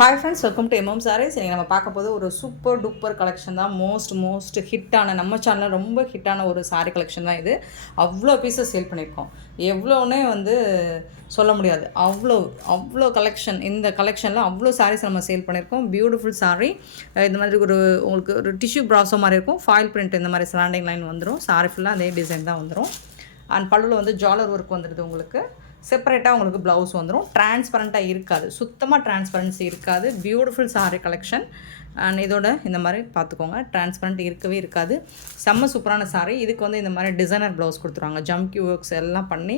Hi friends, welcome to M M Sarees. இன்றைக்கி நம்ம பார்க்க போது ஒரு சூப்பர் டூப்பர் கலெக்ஷன் தான். மோஸ்ட் ஹிட்டான, நம்ம சேனலில் ரொம்ப ஹிட்டான ஒரு சாரீ கலெக்ஷன் தான் இது. அவ்வளோ பீஸஸ் சேல் பண்ணியிருக்கோம். எவ்வளோன்னே சொல்ல முடியாது. அவ்வளோ கலெக்ஷன். இந்த கலெக்ஷனில் அவ்வளோ சாரீஸ் நம்ம சேல் பண்ணியிருக்கோம். பியூட்டிஃபுல் சாரீ. இந்த மாதிரி உங்களுக்கு ஒரு டிஷ்யூ ப்ராஸோ மாதிரி இருக்கும். ஃபாயில் பிரிண்ட் இந்த மாதிரி சரௌண்டிங் லைன் வந்துடும். சாரீ ஃபுல்லாக அதே டிசைன் தான் வந்துடும். அண்ட் பல்லுவில் ஜாலர் ஒர்க் வந்துடுது. உங்களுக்கு செப்பரேட்டாக உங்களுக்கு ப்ளவுஸ் வந்துடும். டிரான்ஸ்பரண்ட்டாக இருக்காது, சுத்தமாக டிரான்ஸ்பரன்சி இருக்காது. Beautiful sari collection. அண்ட் இதோட இந்த மாதிரி பார்த்துக்கோங்க, டிரான்ஸ்பரண்ட் இருக்கவே இருக்காது. செம்ம சூப்பரான சாரீ. இதுக்கு இந்த மாதிரி டிசைனர் ப்ளவுஸ் கொடுத்துருவாங்க. ஜம்கி ஒர்க்ஸ் எல்லாம் பண்ணி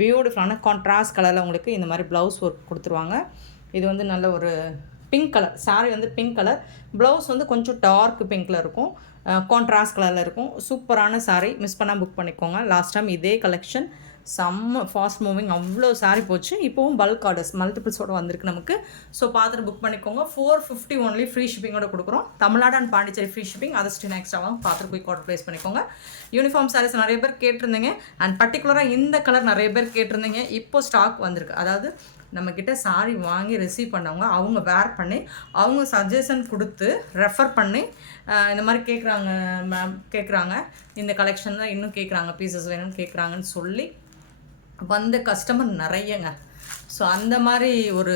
பியூட்டிஃபுல்லான கான்ட்ராஸ்ட் கலரில் உங்களுக்கு இந்த மாதிரி ப்ளவுஸ் ஒர்க் கொடுத்துருவாங்க. இது நல்ல ஒரு pink colour sari. Pink colour blouse கொஞ்சம் டார்க் பிங்க்கில் இருக்கும். கான்ட்ராஸ்ட் கலரில் இருக்கும். சூப்பரான சாரீ. மிஸ் பண்ணால் புக் பண்ணிக்கோங்க. லாஸ்ட் டைம் இதே கலெக்ஷன் செம்ம ஃபாஸ்ட் மூவிங், அவ்வளோ சாரீ போச்சு. இப்போவும் பல்க் ஆர்டர்ஸ் மல்டிபிள்ஸோடு வந்திருக்கு நமக்கு. ஸோ பார்த்துட்டு புக் பண்ணிக்கோங்க. 450 ஒன்லி ஃப்ரீ ஷிப்பிங்கோட கொடுக்குறோம். Tamil Nadu and Pondicherry free shipping. அதை ஸ்டின் எக்ஸ்ட்ராவாக பார்த்துட்டு போய் ஆர்டர் ப்ளேஸ் பண்ணிக்கோங்க. யூனிஃபார்ம் சாரீஸ் நிறைய பேர் கேட்டிருந்தீங்க. அண்ட் பர்டிகுலராக இந்த கலர் நிறைய பேர் கேட்டிருந்தீங்க. இப்போ ஸ்டாக் வந்திருக்கு. அதாவது நம்மக்கிட்ட சாரீ வாங்கி ரிசீவ் பண்ணவங்க, அவங்க வேர் பண்ணி, அவங்க சஜஷன் கொடுத்து ரெஃபர் பண்ணி இந்த மாதிரி கேட்குறாங்க. இந்த கலெக்ஷன் தான் இன்னும் கேட்குறாங்க, பீசஸ் வேணும்னு கேட்குறாங்கன்னு சொல்லி வந்த கஸ்டமர் நிறையங்க. ஸோ அந்த மாதிரி ஒரு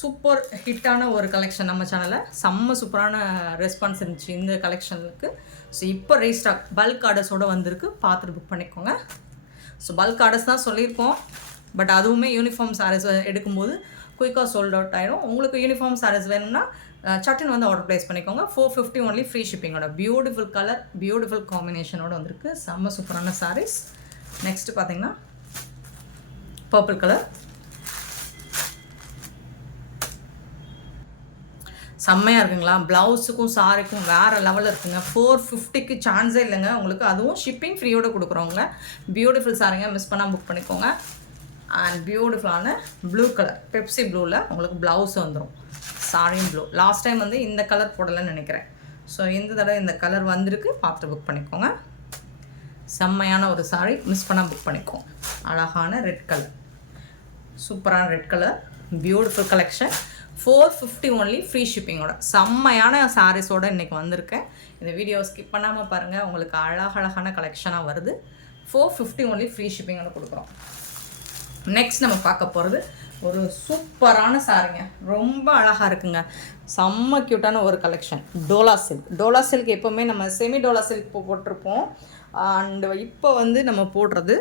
சூப்பர் ஹிட்டான ஒரு கலெக்ஷன் நம்ம சேனலில் செம்ம சூப்பரான ரெஸ்பான்ஸ் இருந்துச்சு இந்த கலெக்ஷனுக்கு. ஸோ இப்போ ரீஸ்டாக் பல்க் ஆர்டர்ஸோடு வந்திருக்கு. பார்த்துட்டு புக் பண்ணிக்கோங்க. ஸோ பல்க் ஆர்டர்ஸ் தான் சொல்லியிருக்கோம். பட் அதுவுமே யூனிஃபார்ம் சாரீஸ் எடுக்கும்போது குயிக்காக சோல்ட் அவுட் ஆகிடும். உங்களுக்கு யூனிஃபார்ம் சாரீஸ் வேணும்னா சட்டுன்னு ஆர்டர் ப்ளேஸ் பண்ணிக்கோங்க. 450 ஒன்லி ஃப்ரீ ஷிப்பிங்கோட. பியூட்டிஃபுல் கலர், பியூட்டிஃபுல் காம்பினேஷனோடு வந்திருக்கு. செம்ம சூப்பரான சாரீஸ். நெக்ஸ்ட்டு பார்த்தீங்கன்னா பர்பிள் கலர். செம்மையாக இருக்குங்களா? ப்ளவுஸுக்கும் சாரிக்கும் வேறு லெவலில் இருக்குங்க. 450க்கு சான்ஸே இல்லைங்க உங்களுக்கு. அதுவும் ஷிப்பிங் ஃப்ரீயோடு கொடுக்குறவங்க. பியூட்டிஃபுல் சாரிங்க, மிஸ் பண்ணால் புக் பண்ணிக்கோங்க. அண்ட் பியூட்டிஃபுல்லான ப்ளூ கலர், பெப்சி ப்ளூவில் உங்களுக்கு ப்ளவுஸ் வந்துடும். சாரியும் ப்ளூ. லாஸ்ட் டைம் இந்த கலர் போடலைன்னு நினைக்கிறேன். ஸோ இந்த தடவை இந்த கலர் வந்திருக்கு. பார்த்துட்டு புக் பண்ணிக்கோங்க. செம்மையான ஒரு சாரீ, மிஸ் பண்ணால் புக் பண்ணிக்கோங்க. அழகான ரெட் கலர், சூப்பரான red colour, beautiful collection. 450 only free ஷிப்பிங்கோட செம்மையான சாரீஸோடு இன்றைக்கி வந்திருக்கேன். இந்த வீடியோ ஸ்கிப் பண்ணாமல் பாருங்கள். உங்களுக்கு அழகழகான கலெக்ஷனாக வருது. 450 ஒன்லி ஃப்ரீ ஷிப்பிங்கோட கொடுக்குறோம். நெக்ஸ்ட் நம்ம பார்க்க போகிறது ஒரு சூப்பரான சாரீங்க. ரொம்ப அழகாக இருக்குங்க. செம்ம க்யூட்டான ஒரு collection. Dola silk. Dola silk எப்போவுமே நம்ம செமி டோலா சில்க் போட்டிருப்போம். அண்ட் இப்போ நம்ம போடுறது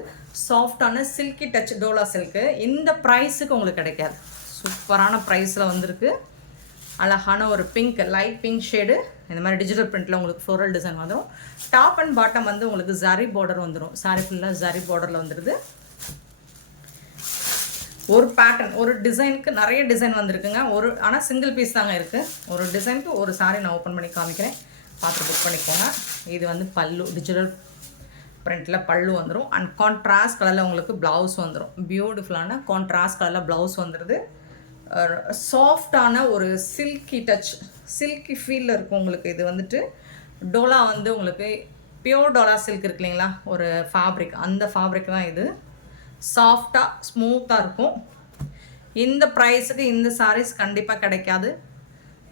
சாஃப்டான சில்கி டச் டோலா சில்க்கு. இந்த ப்ரைஸுக்கு உங்களுக்கு கிடைக்காது. சூப்பரான ப்ரைஸில் வந்திருக்கு. அழகான ஒரு பிங்க், லைட் பிங்க் ஷேடு. இந்த மாதிரி டிஜிட்டல் பிரிண்டில் உங்களுக்கு ஃப்ளோரல் டிசைன் வந்துடும். டாப் அண்ட் பாட்டம் உங்களுக்கு ஜரி பார்டர் வந்துடும். சாரி ஃபுல்லாக ஜரி பார்டரில் வந்துடுது. ஒரு பேட்டர்ன், ஒரு டிசைனுக்கு நிறைய டிசைன் வந்திருக்குங்க. ஆனால் சிங்கிள் பீஸ் தாங்க இருக்குது. ஒரு டிசைனுக்கு ஒரு சாரி நான் ஓப்பன் பண்ணி காமிக்கிறேன். பார்த்து புக் பண்ணிக்கோங்க. இது பல்லு, டிஜிட்டல் பிரிண்டில் பல்லு வந்துடும். அண்ட் கான்ட்ராஸ்ட் கலரில் உங்களுக்கு ப்ளவுஸ் வந்துடும். பியூட்டிஃபுல்லான கான்ட்ராஸ்ட் கலரில் ப்ளவுஸ் வந்துடுது. சாஃப்டான ஒரு சில்கி டச், சில்கி ஃபீலில் இருக்கும் உங்களுக்கு. இது டோலா உங்களுக்கு பியோர் டோலா சில்க் இருக்கு இல்லைங்களா, ஒரு ஃபேப்ரிக், அந்த ஃபேப்ரிக் தான் இது. சாஃப்டாக ஸ்மூத்தாக இருக்கும். இந்த ப்ரைஸுக்கு இந்த சாரீஸ் கண்டிப்பாக கிடைக்காது.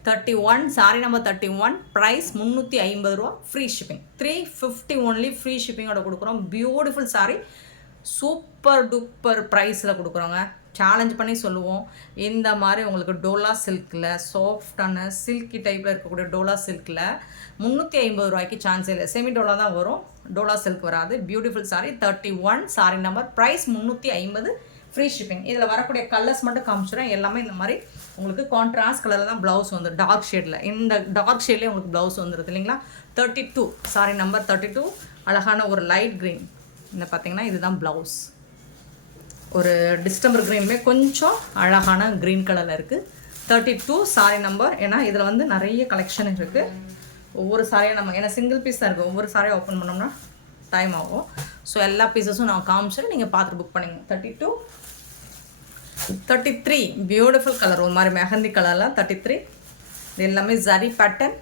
31 சாரி நம்பர் 31. ப்ரைஸ் 350 ரூபா. Free shipping. 350 ஒன்லி ஃப்ரீ ஷிப்பிங்கோட கொடுக்குறோம். பியூட்டிஃபுல் சாரீ, சூப்பர் டூப்பர் ப்ரைஸில் கொடுக்குறோங்க. சேலஞ்ச் பண்ணி சொல்லுவோம். இந்த மாதிரி உங்களுக்கு டோலா சில்கில், சாஃப்டான சில்கி டைப்பில் இருக்கக்கூடிய டோலா சில்கில் 350 ரூபாய்க்கு சான்ஸே இல்லை. செமி டோலா தான் வரும், டோலா சில்க் வராது. Beautiful saree. 31 saree number. Price 350. Free shipping. இதில் வரக்கூடிய கலர்ஸ் மட்டும் காமிச்சிடுறேன். எல்லாமே இந்த மாதிரி உங்களுக்கு கான்ட்ராஸ்ட் கலரில் தான் ப்ளவுஸ் வந்துடும். டார்க் ஷேடில், இந்த டார்க் ஷேட்லேயே உங்களுக்கு ப்ளவுஸ் வந்துடுது இல்லைங்களா. 32 சாரி நம்பர் 32. அழகான ஒரு லைட் க்ரீன். இந்த பார்த்தீங்கன்னா இதுதான் ப்ளவுஸ். ஒரு டிஸ்டம்பர் க்ரீனுமே கொஞ்சம் அழகான க்ரீன் கலரில் இருக்குது. 32 சாரி நம்பர். ஏன்னா இதில் நிறைய கலெக்ஷன் இருக்குது. ஒவ்வொரு சாரியாக நம்ம, ஏன்னா சிங்கிள் பீஸ் தான் இருக்குது, ஒவ்வொரு சாரியாக ஓப்பன் பண்ணோம்னா டைம் ஆகும். ஸோ எல்லா பீஸஸும் நான் காமிச்சிட்டு நீங்கள் பார்த்துட்டு புக் பண்ணிங்க. 32, 33 பியூட்டிஃபுல் கலர், ஒரு மாதிரி மெஹந்தி கலரில் 33. இது எல்லாமே ஜரி பேட்டர்ன்,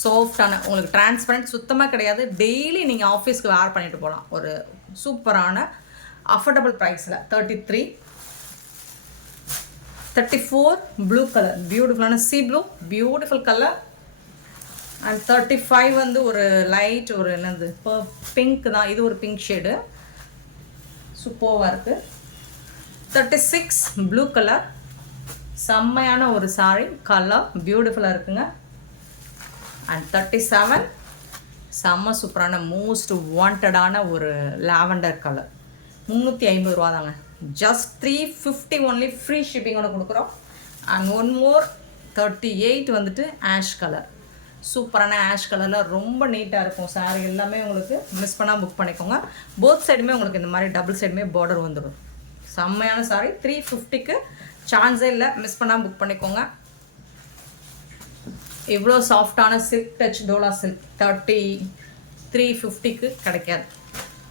சாஃப்டான, உங்களுக்கு டிரான்ஸ்பரண்ட் சுத்தமாக கிடையாது. டெய்லி நீங்கள் ஆஃபீஸ்க்கு வேர் பண்ணிட்டு போகலாம். ஒரு சூப்பரான அஃபோர்டபுள் ப்ரைஸில் 33. 34 ப்ளூ கலர், பியூட்டிஃபுல்லான C blue, beautiful colour. And 35 வந்து ஒரு லைட் ஒரு என்னது பிங்க் தான், இது ஒரு பிங்க் ஷேடு, சூப்பராக இருக்குது. 36 ப்ளூ கலர், செம்மையான ஒரு சாரி கலர், பியூட்டிஃபுல்லாக இருக்குங்க. அண்ட் 37 செம்ம சூப்பரான மோஸ்ட் வாண்டடான ஒரு லாவெண்டர் கலர், 350 ரூபா தாங்க. ஜஸ்ட் 350 ஒன்லி, ஃப்ரீ ஷிப்பிங்கோட கொடுக்குறோம். அண்ட் ஒன் மோர் 38 வந்துட்டு ஆஷ் கலர், சூப்பரான ஆஷ் கலரில் ரொம்ப நீட்டாக இருக்கும் சாரி எல்லாமே. உங்களுக்கு மிஸ் பண்ணால் புக் பண்ணிக்கோங்க. போத் சைடுமே உங்களுக்கு இந்த மாதிரி டபுள் சைடுமே பார்டர் வந்துடும். செம்மையான சாரி, 350க்கு சான்ஸே இல்லை, மிஸ் பண்ணால் புக் பண்ணிக்கோங்க. இவ்வளோ சாஃப்டான சில்க் டச் டோலா சில்க் 350க்கு கிடைக்காது.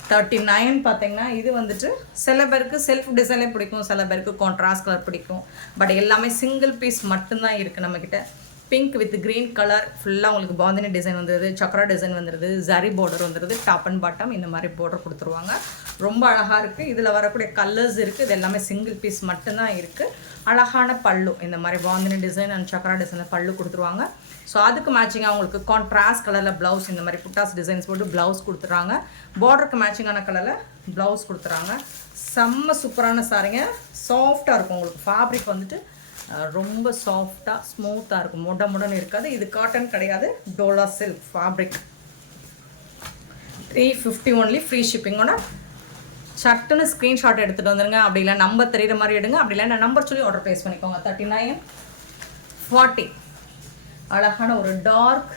39 பார்த்தீங்கன்னா இது வந்துட்டு சில பேருக்கு செல்ஃப் டிசைனே பிடிக்கும், சில பேருக்கு கான்ட்ராஸ்ட் கலர் பிடிக்கும். பட் எல்லாமே சிங்கிள் பீஸ் மட்டும்தான் இருக்குது நம்மக்கிட்ட. பிங்க் வித் க்ரீன் கலர் ஃபுல்லாக உங்களுக்கு பாந்தினி டிசைன் வந்துடுது, சக்கரா டிசைன் வந்துடுது, ஜரி பார்டர் வந்துடுது, டாப் அண்ட் பாட்டம் இந்த மாதிரி பார்டர் கொடுத்துருவாங்க. ரொம்ப அழகாக இருக்குது. இதில் வரக்கூடிய கலர்ஸ் இருக்குது, இது எல்லாமே சிங்கிள் பீஸ் மட்டும்தான் இருக்குது. அழகான பல்லு, இந்த மாதிரி பாந்தினி டிசைன் அண்ட் சக்கரா டிசைனில் பல்லு கொடுத்துருவாங்க. ஸோ அதுக்கு மேட்சிங்காக உங்களுக்கு கான்ட்ராஸ்ட் கலரில் ப்ளவுஸ், இந்த மாதிரி புட்டாஸ் டிசைன்ஸ் போட்டு ப்ளவுஸ் கொடுத்துட்றாங்க. பார்டருக்கு மேட்சிங்கான கலரில் ப்ளவுஸ் கொடுத்துட்றாங்க. செம்ம சூப்பரான சாரிங்க, சாஃப்டாக இருக்கும். உங்களுக்கு ஃபேப்ரிக் வந்துட்டு ரொம்ப சாஃப்டாக ஸ்மூத்தாக இருக்கும், முடன்னு இருக்காது. இது காட்டன் கிடையாது, Dola silk fabric. 350 only, free ஷிப்பிங்கோட. சட்டுன்னு ஸ்க்ரீன்ஷாட் எடுத்துகிட்டு வந்துடுங்க. அப்படி இல்லை நம்பர் தெரிகிற மாதிரி எடுங்க, அப்படி இல்லை நம்பர் சொல்லி ஆர்டர் ப்ளேஸ் பண்ணிக்கோங்க. 39 40 அழகான ஒரு dark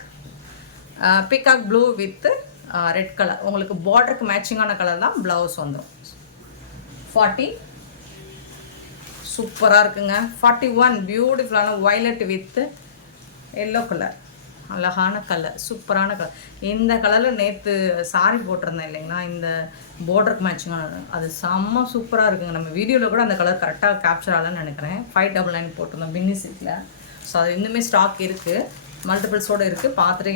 peacock blue with red colour, உங்களுக்கு பார்டருக்கு மேட்சிங்கான கலர் தான் ப்ளவுஸ் வந்துடும். 40 சூப்பராக இருக்குங்க. 41 பியூட்டிஃபுல்லான வயலட் வித் எல்லோ கலர், அழகான கலர், சூப்பரான கலர். இந்த கலரில் நேற்று சாரி போட்டிருந்தேன் இல்லைங்களா, இந்த பார்டருக்கு மேட்சிங்கான, அது செம்ம சூப்பராக இருக்குங்க. நம்ம வீடியோவில் கூட அந்த கலர் கரெக்டாக கேப்சர் ஆகலன்னு நினைக்கிறேன். 599 போட்டிருந்தோம் பின்னி சில்கில். ஸோ அது இன்னுமே ஸ்டாக் இருக்குது, மல்டிபிள்ஸோடு இருக்குது. பார்த்துட்டு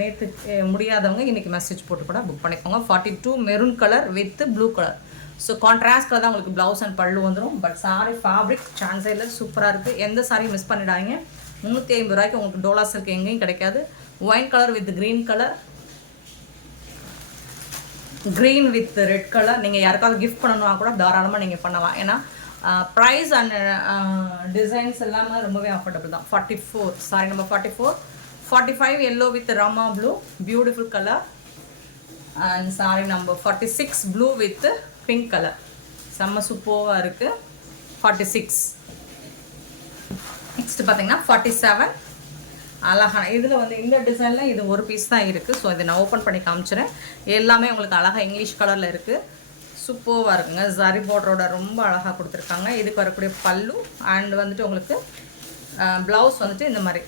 நேற்று முடியாதவங்க இன்றைக்கி மெசேஜ் போட்டு கூட புக் பண்ணிக்கோங்க. 42 maroon colour with blue colour. So contrast colour தான் உங்களுக்கு ப்ளவுஸ் அண்ட் பல்லு வந்துடும். பட் சாரி ஃபேப்ரிக் சான்ஸே இல்லை, சூப்பராக இருக்குது. எந்த சாரியும் மிஸ் பண்ணிடாதீங்க. 350 ரூபாய்க்கு உங்களுக்கு டோலா சில்க் எங்கேயும் கிடைக்காது. Wine colour with green colour, green with red colour. நீங்கள் யாருக்காவது கிஃப்ட் பண்ணணும்னா கூட தாராளமாக நீங்கள் பண்ணலாம். ஏன்னா ப்ரைஸ் அண்ட் டிசைன்ஸ் எல்லாமே ரொம்பவே அஃபோர்டபுள் தான். 44 sorry number 44. 45 yellow with Rama blue, beautiful colour. And sorry number 46 blue with pink colour, செம்ம சூப்பராக இருக்குது. 46. நெக்ஸ்ட் பார்த்தீங்கன்னா 47 அழகான, இதில் வந்து இந்த டிசைனில் இது ஒரு பீஸ் தான் இருக்குது. ஸோ இதை நான் ஓப்பன் பண்ணி காமிச்சிடுறேன். எல்லாமே உங்களுக்கு அழகாக இங்கிலீஷ் கலரில் இருக்குது, சூப்பராக இருக்குங்க. ஜரி பார்டரோட ரொம்ப அழகாக கொடுத்துருக்காங்க. இதுக்கு வரக்கூடிய பல்லு அண்ட் வந்துட்டு உங்களுக்கு ப்ளவுஸ் வந்துட்டு இந்த மாதிரி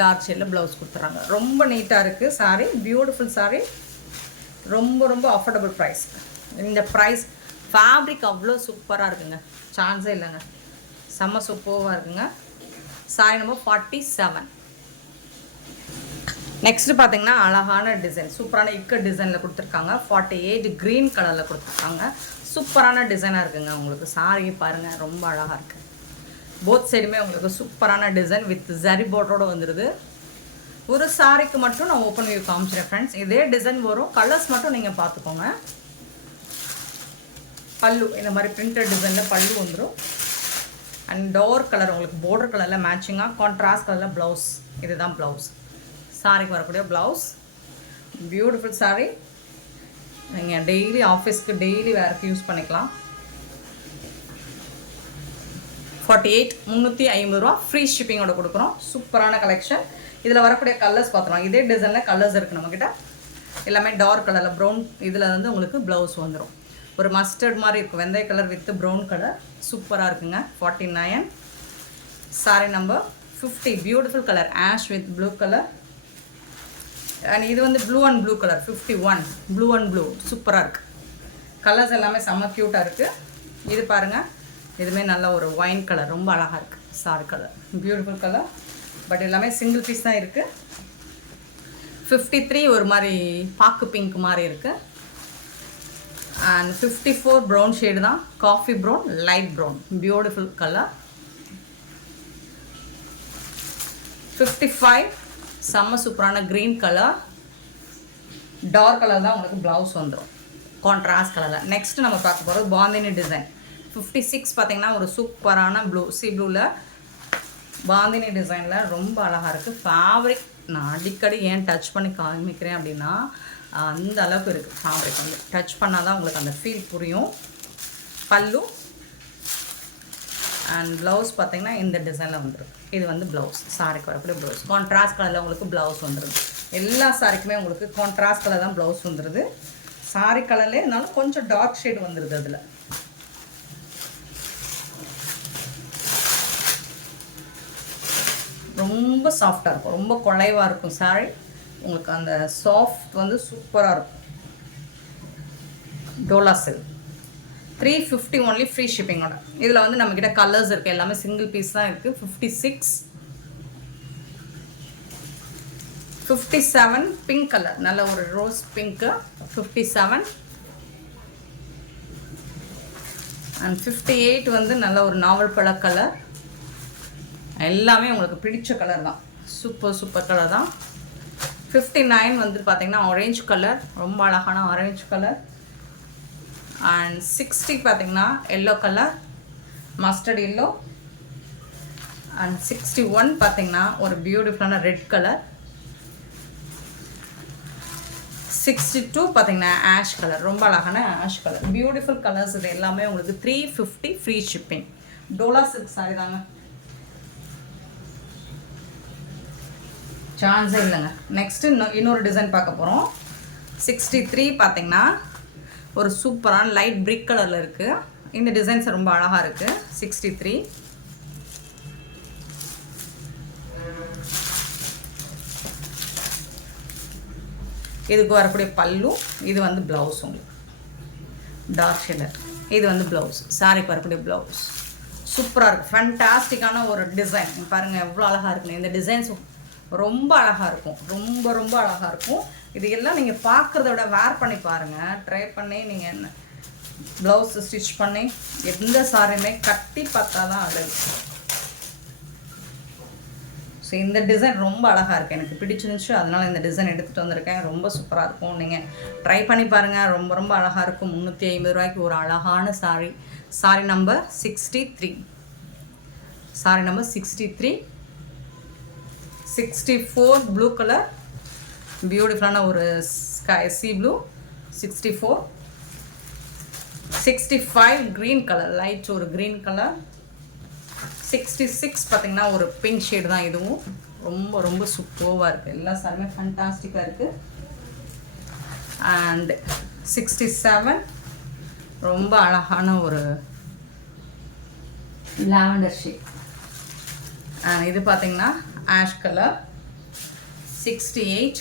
டார்க் ஷேடில் ப்ளவுஸ் கொடுத்துட்றாங்க. ரொம்ப நீட்டாக இருக்குது சாரி, பியூட்டிஃபுல் சாரி, ரொம்ப ரொம்ப அஃபோர்டபுள் ப்ரைஸ். இந்த ப்ரைஸ் ஃபேப்ரிக் அவ்வளோ சூப்பராக இருக்குங்க, சான்ஸே இல்லைங்க, செம்ம சூப்பராக இருக்குங்க. Sorry number 47. நெக்ஸ்ட்டு பார்த்தீங்கன்னா அழகான டிசைன், சூப்பரான இக்க டிசைனில் கொடுத்துருக்காங்க. 48 க்ரீன் கலரில் கொடுத்துருக்காங்க. சூப்பரான டிசைனாக இருக்குங்க. உங்களுக்கு சாரி பாருங்கள், ரொம்ப அழகாக இருக்குது. போத் சைடுமே உங்களுக்கு சூப்பரான டிசைன் வித் ஜரி பார்டரோடு வந்துடுது. ஒரு சாரிக்கு மட்டும் நான் ஓப்பன் வியூ காமிச்சிடுறேன் ஃப்ரெண்ட்ஸ். இதே டிசைன் வரும், கலர்ஸ் மட்டும் நீங்கள் பார்த்துக்கோங்க. பல்லு இந்த மாதிரி பிரிண்டட் டிசைனில் பல்லு வந்துடும். அண்ட் டார்க் கலர் உங்களுக்கு பார்டர் கலரில் மேட்சிங்காக கான்ட்ராஸ்ட் கலரில் ப்ளவுஸ், இதுதான் ப்ளவுஸ். சாரிக்கு வரக்கூடிய ப்ளவுஸ், பியூட்டிஃபுல் சாரி. நீங்கள் டெய்லி ஆஃபீஸ்க்கு டெய்லி வேருக்கு யூஸ் பண்ணிக்கலாம். 48 350 ரூபா, ஃப்ரீ ஷிப்பிங்கோட கொடுக்குறோம். சூப்பரான கலெக்ஷன். இதில் வரக்கூடிய கலர்ஸ் பார்த்துக்கலாம். இதே டிசைனில் கலர்ஸ் இருக்குது நம்மக்கிட்ட. எல்லாமே டார்க் கலரில் ப்ரௌன், இதில் வந்து உங்களுக்கு ப்ளவுஸ் வந்துடும். ஒரு மஸ்டர்ட் மாதிரி இருக்கும், வெந்தய கலர் வித் ப்ரௌன் கலர், சூப்பராக இருக்குங்க. 49. Sorry number 50 beautiful colour ash with blue colour. And இது வந்து blue and blue colour 51 blue and blue, சூப்பராக இருக்குது. கலர்ஸ் எல்லாமே செம்ம க்யூட்டாக இருக்குது. இது பாருங்கள், இதுவுமே நல்ல ஒரு ஒயின் கலர், ரொம்ப அழகாக இருக்குது. Sorry colour beautiful colour, but எல்லாமே சிங்கிள் பீஸ் தான் இருக்குது. 53 ஒரு மாதிரி பாக்கு பிங்க் மாதிரி இருக்குது. அண்ட் 54 ப்ரௌன் ஷேடு தான், coffee brown, light brown, beautiful colour. 55 செம்ம சூப்பரான க்ரீன் கலர், டார்க் கலர் தான் உங்களுக்கு ப்ளவுஸ் வந்துடும், கான்ட்ராஸ்ட் கலரில். நெக்ஸ்ட்டு நம்ம பார்க்க போகிறது பாந்தினி டிசைன். 56 பார்த்திங்கன்னா ஒரு சூப்பரான ப்ளூ, சி ப்ளூவில் பாந்தினி டிசைனில் ரொம்ப அழகாக இருக்குது. ஃபேப்ரிக் நான் அடிக்கடி ஏன் டச் பண்ணி காமிக்கிறேன் அப்படின்னா, அந்த அளவுக்கு இருக்குது ஃபேப்ரிக். வந்து டச் பண்ணால் தான் உங்களுக்கு அந்த ஃபீல் புரியும். பல்லு அண்ட் ப்ளவுஸ் பார்த்திங்கன்னா இந்த டிசைனில் வந்துடும். இது வந்து ப்ளவுஸ், சாரிக்கு வரக்கூடிய ப்ளவுஸ் கான்ட்ராஸ்ட் கலரில் உங்களுக்கு ப்ளவுஸ் வந்துடுது. எல்லா சாரிக்குமே உங்களுக்கு கான்ட்ராஸ்ட் கலர் தான் ப்ளவுஸ் வந்துடுது. சாரி கலர்லேயே இருந்தாலும் கொஞ்சம் டார்க் ஷேட் வந்துடுது. அதில் ரொம்ப சாஃப்டாக இருக்கும், ரொம்ப குழைவாக இருக்கும் சாரி. உங்களுக்கு அந்த சாஃப்ட் வந்து சூப்பராக இருக்கும். டோலா சில்க் 350 ஒன்லி, ஃப்ரீ ஷிப்பிங்கோட. இதில் வந்து நம்மக்கிட்ட கலர்ஸ் இருக்குது, எல்லாமே சிங்கிள் பீஸ் தான் இருக்குது. 56, 57 பிங்க் கலர், நல்ல ஒரு ரோஸ் பிங்க்கு. 57 அண்ட் 58 வந்து நல்ல ஒரு நாவல் பழ கலர். எல்லாமே உங்களுக்கு பிடிச்ச கலர் தான், சூப்பர் கலர் தான். 59 வந்து பார்த்திங்கன்னா ஆரஞ்சு கலர், ரொம்ப அழகான ஆரஞ்சு கலர். அண்ட் 60 பார்த்திங்கன்னா yellow colour, mustard yellow. And 61 பார்த்திங்கன்னா ஒரு பியூட்டிஃபுல்லான ரெட் கலர். 62 பார்த்திங்கன்னா ஆஷ் கலர், ரொம்ப அழகான ஆஷ் கலர். பியூட்டிஃபுல் கலர்ஸ் இது எல்லாமே உங்களுக்கு 350 free shipping. Dola silk sorry தாங்க, சான்ஸே இல்லைங்க. நெக்ஸ்ட்டு இன்னொரு டிசைன் பார்க்க போகிறோம். 63 பார்த்திங்கன்னா ஒரு சூப்பரான லைட் பிரிக் கலரில் இருக்குது. இந்த டிசைன்ஸ் ரொம்ப அழகாக இருக்குது. 63 இதுக்கு வரக்கூடிய பல்லு. இது வந்து ப்ளவுஸ் உங்களுக்கு டார்க் ஷேடர். இது வந்து ப்ளவுஸ், சாரிக்கு வரக்கூடிய ப்ளவுஸ். சூப்பராக இருக்குது, ஃபேண்டாஸ்டிக்கான ஒரு டிசைன். பாருங்கள் எவ்வளோ அழகாக இருக்குன்னு. இந்த டிசைன்ஸ் ரொம்ப அழகாக இருக்கும், ரொம்ப அழகாக இருக்கும். இது எல்லாம் நீங்கள் பார்க்குறத விட வேர் பண்ணி பாருங்கள், ட்ரை பண்ணி நீங்கள் என்ன ப்ளவுஸ் ஸ்டிச் பண்ணி எந்த சாரியுமே கட்டி பார்த்தா தான் அழகு. ஸோ இந்த டிசைன் ரொம்ப அழகாக இருக்குது, எனக்கு பிடிச்சிருந்துச்சு, அதனால் இந்த டிசைன் எடுத்துகிட்டு வந்திருக்கேன். ரொம்ப சூப்பராக இருக்கும், நீங்கள் ட்ரை பண்ணி பாருங்கள். ரொம்ப அழகாக இருக்கும். 350 ரூபாய்க்கு ஒரு அழகான sorry. Sorry number 63, sorry number 63. 64 blue colour, பியூட்டிஃபுல்லான ஒரு sky C blue. 64, 65 green colour, light ஒரு க்ரீன் கலர். 66 பார்த்திங்கன்னா ஒரு பிங்க் ஷேடு தான். இதுவும் ரொம்ப சூப்பராக இருக்குது. எல்லா சாரியுமே ஃபண்டாஸ்டிக்காக இருக்குது. அண்ட் 67 ரொம்ப அழகான ஒரு லாவெண்டர் ஷேட். அண்ட் இது பார்த்திங்கன்னா ஆஷ் கலர். 68,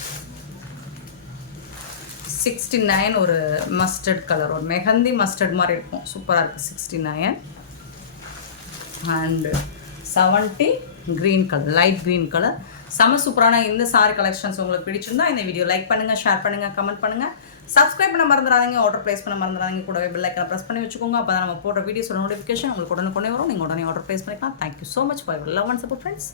69 ஒரு மஸ்டர்ட் கலர், ஒரு மெஹந்தி மஸ்டர்ட் மாதிரி இருக்கும், சூப்பராக இருக்குது. 69 and 70 green colour, light green colour. செம சூப்பரான இந்த சாரி கலெக்ஷன்ஸ் உங்களுக்கு பிடிச்சிருந்தா இந்த வீடியோ லைக் பண்ணுங்கள், ஷேர் பண்ணுங்கள், கமெண்ட் பண்ணுங்கள், சப்ஸ்கிரைப் பண்ண மறந்துடாதீங்க, ஆர்டர் ப்ளேஸ் பண்ண மறந்துடாதீங்க. கூடவே பெல் ஐக்கனை ப்ரெஸ் பண்ணி வச்சுக்கோங்க. அப்போ தான் நம்ம போடுற வீடியோஸோட நோட்டிஃபிகேஷன் உங்களுக்கு உடனே வரும். நீங்கள் உடனே ஆர்டர் ப்ளேஸ் பண்ணிக்கலாம். Thank you so much for your love and support friends.